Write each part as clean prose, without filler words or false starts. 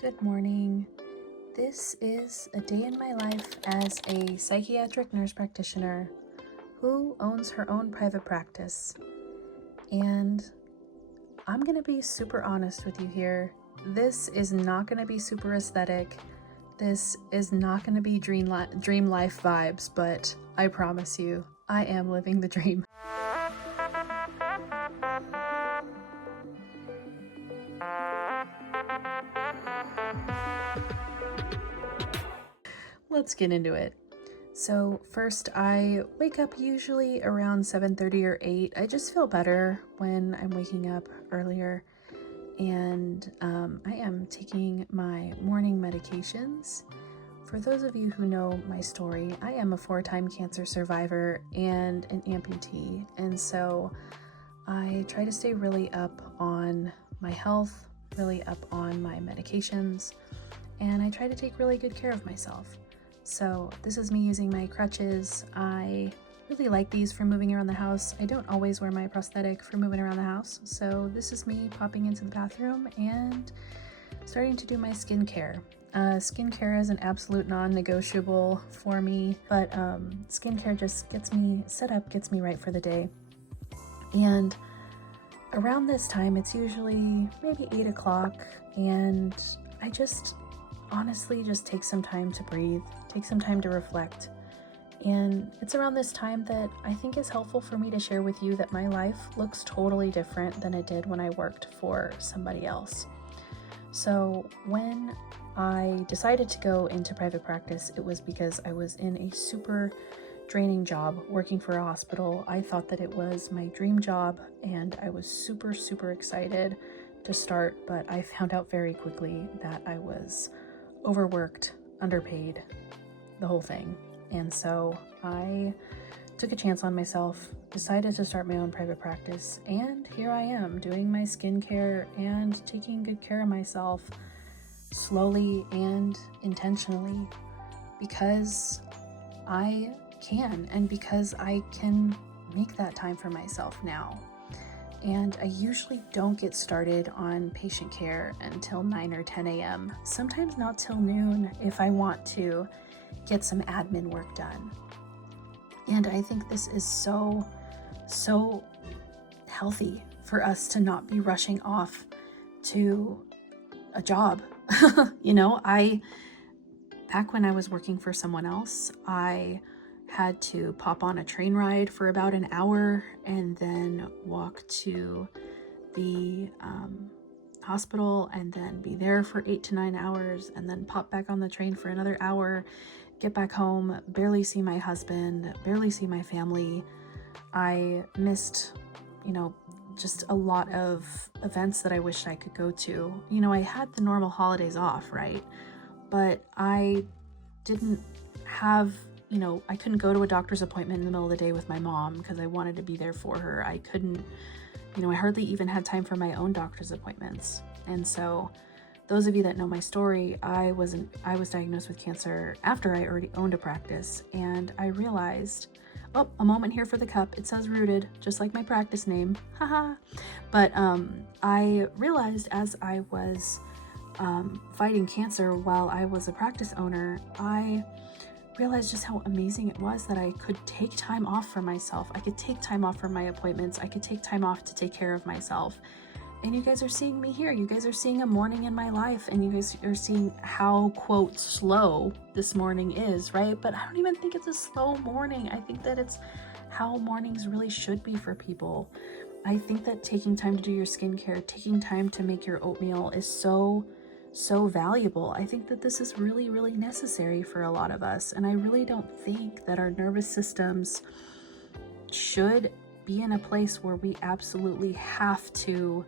Good morning. This is a day in my life as a psychiatric nurse practitioner who owns her own private practice. And I'm going to be super honest with you here. This is not going to be super aesthetic. This is not going to be dream life vibes, but I promise you, I am living the dream. Let's get into it. So first, I wake up usually around 7:30 or 8. I just feel better when I'm waking up earlier. And I am taking my morning medications. For those of you who know my story, I am a 4-time cancer survivor and an amputee. And so I try to stay really up on my health, really up on my medications, and I try to take really good care of myself. So this is me using my crutches. I really like these for moving around the house. I don't always wear my prosthetic for moving around the house. So this is me popping into the bathroom and starting to do my skincare. Skincare is an absolute non-negotiable for me, but skincare just gets me set up, gets me right for the day. And around this time, it's usually maybe 8 o'clock, and I just honestly just take some time to breathe, take some time to reflect. And it's around this time that I think is helpful for me to share with you that my life looks totally different than it did when I worked for somebody else. So when I decided to go into private practice, it was because I was in a super draining job working for a hospital. I thought that it was my dream job, and I was super, super excited to start, but I found out very quickly that I was overworked, underpaid, the whole thing. And so I took a chance on myself, decided to start my own private practice, and here I am doing my skincare and taking good care of myself slowly and intentionally because I can, and because I can make that time for myself now. And I usually don't get started on patient care until 9 or 10 a.m., sometimes not till noon if I want to get some admin work done. And I think this is so healthy for us to not be rushing off to a job. Back when I was working for someone else, I had to pop on a train ride for about an hour and then walk to the hospital and then be there for 8 to 9 hours and then pop back on the train for another hour, get back home, barely see my husband, barely see my family. I missed, just a lot of events that I wished I could go to. I had the normal holidays off, right? But I didn't have I couldn't go to a doctor's appointment in the middle of the day with my mom because I wanted to be there for her. I couldn't, I hardly even had time for my own doctor's appointments. And so those of you that know my story, I was diagnosed with cancer after I already owned a practice. And I realized, a moment here for the cup. It says Rooted, just like my practice name. Haha. But I realized as I was fighting cancer while I was a practice owner, I realized just how amazing it was that I could take time off for myself. I could take time off for my appointments. I could take time off to take care of myself. And you guys are seeing me here. You guys are seeing a morning in my life, and you guys are seeing how, quote, slow this morning is, right? But I don't even think it's a slow morning. I think that it's how mornings really should be for people. I think that taking time to do your skincare, taking time to make your oatmeal is so valuable. I think that this is really, really necessary for a lot of us. And I really don't think that our nervous systems should be in a place where we absolutely have to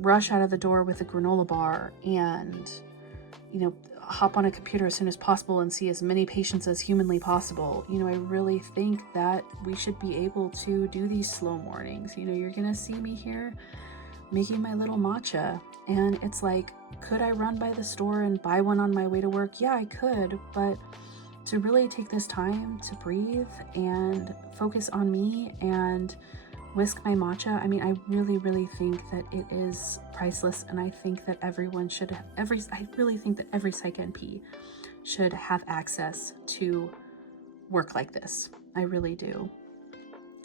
rush out of the door with a granola bar and, hop on a computer as soon as possible and see as many patients as humanly possible. I really think that we should be able to do these slow mornings. You're gonna see me here making my little matcha, and it's like, could I run by the store and buy one on my way to work? Yeah, I could, but to really take this time to breathe and focus on me and whisk my matcha. I mean, I really think that it is priceless, and I think that everyone should, I really think that every psych NP should have access to work like this. I really do.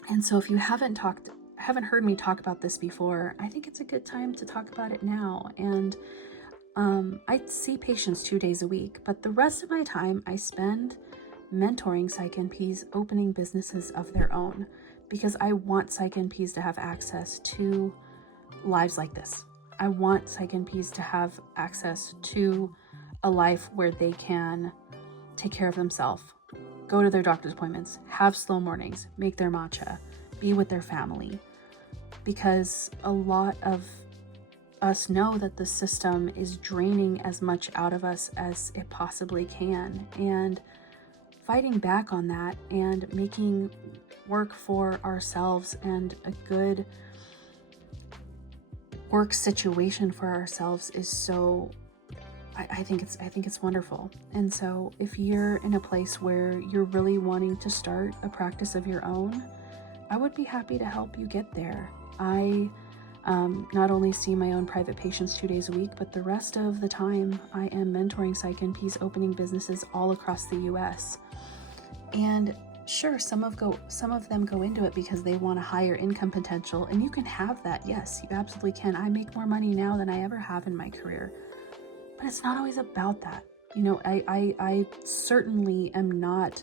And so if you haven't heard me talk about this before, I think it's a good time to talk about it now. And I see patients 2 days a week, but the rest of my time I spend mentoring psych NPs opening businesses of their own, because I want psych NPs to have access to lives like this. I want psych NPs to have access to a life where they can take care of themselves, go to their doctor's appointments, have slow mornings, make their matcha, be with their family. Because a lot of us know that the system is draining as much out of us as it possibly can. And fighting back on that and making work for ourselves and a good work situation for ourselves is so, I think it's wonderful. And so if you're in a place where you're really wanting to start a practice of your own, I would be happy to help you get there. I not only see my own private patients 2 days a week, but the rest of the time I am mentoring psych NPs opening businesses all across the US. And sure, some of them go into it because they want a higher income potential, and you can have that. Yes, you absolutely can. I make more money now than I ever have in my career, but it's not always about that. You know, I certainly am not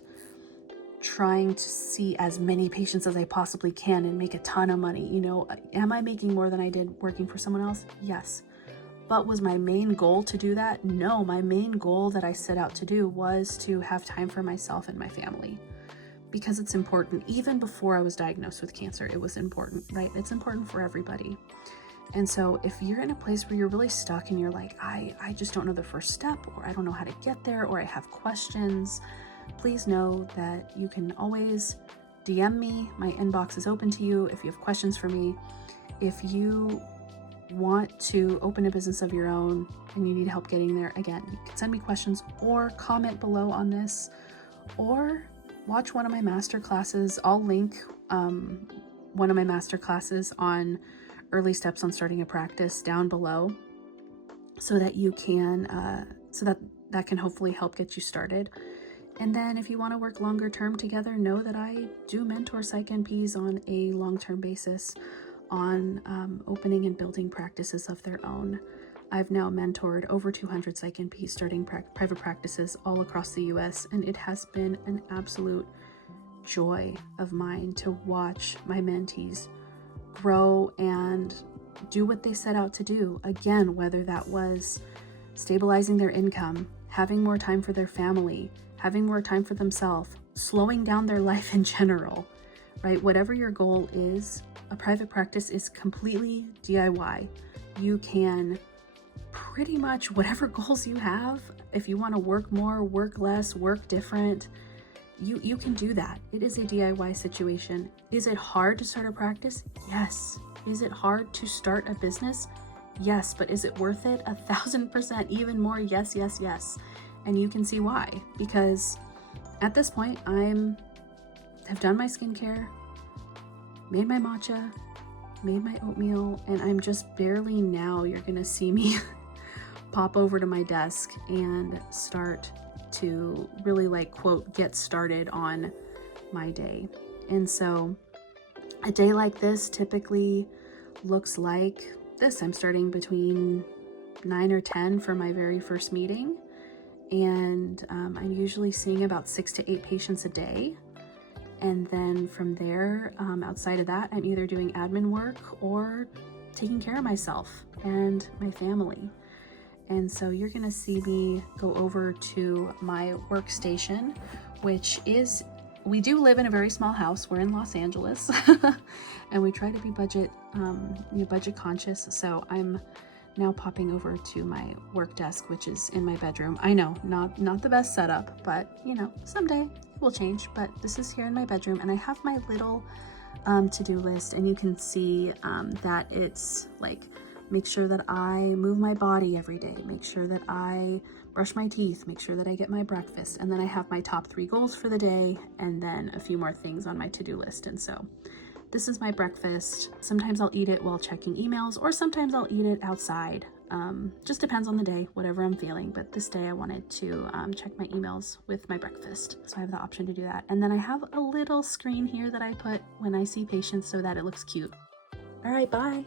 trying to see as many patients as I possibly can and make a ton of money. You know, am I making more than I did working for someone else? Yes. But was my main goal to do that? No, my main goal that I set out to do was to have time for myself and my family, because it's important. Even before I was diagnosed with cancer, it was important, right? It's important for everybody. And so if you're in a place where you're really stuck and you're like, I just don't know the first step, or I don't know how to get there, or I have questions, please know that you can always DM me. My inbox is open to you if you have questions for me. If you want to open a business of your own and you need help getting there, again, you can send me questions or comment below on this, or watch one of my master classes. I'll link one of my master classes on early steps on starting a practice down below, so that you can that can hopefully help get you started. And then if you want to work longer term together, know that I do mentor psych NPs on a long-term basis on opening and building practices of their own. I've now mentored over 200 psych NPs starting private practices all across the US, and it has been an absolute joy of mine to watch my mentees grow and do what they set out to do. Again, whether that was stabilizing their income, having more time for their family, having more time for themselves, slowing down their life in general, right? Whatever your goal is, a private practice is completely DIY. You can pretty much, whatever goals you have, if you want to work more, work less, work different, you can do that. It is a DIY situation. Is it hard to start a practice? Yes. Is it hard to start a business? Yes. But is it worth it? 1,000%, even more. Yes, yes, yes. And you can see why, because at this point I've done my skincare, made my matcha, made my oatmeal, and I'm just barely now, you're gonna see me pop over to my desk and start to really, like, quote, get started on my day. And so a day like this typically looks like this. I'm starting between 9 or 10 for my very first meeting. And I'm usually seeing about 6 to 8 patients a day. And then from there, outside of that, I'm either doing admin work or taking care of myself and my family. And so you're gonna see me go over to my workstation, which is, we do live in a very small house. We're in Los Angeles and we try to be budget conscious. So I'm now popping over to my work desk, which is in my bedroom. I know, not the best setup, but you know, someday it will change. But this is here in my bedroom, and I have my little to-do list, and you can see that it's like, make sure that I move my body every day, make sure that I brush my teeth, make sure that I get my breakfast, and then I have my top 3 goals for the day, and then a few more things on my to-do list. And so this is my breakfast. Sometimes I'll eat it while checking emails, or sometimes I'll eat it outside. Just depends on the day, whatever I'm feeling. But this day I wanted to check my emails with my breakfast. So I have the option to do that. And then I have a little screen here that I put when I see patients so that it looks cute. All right, bye.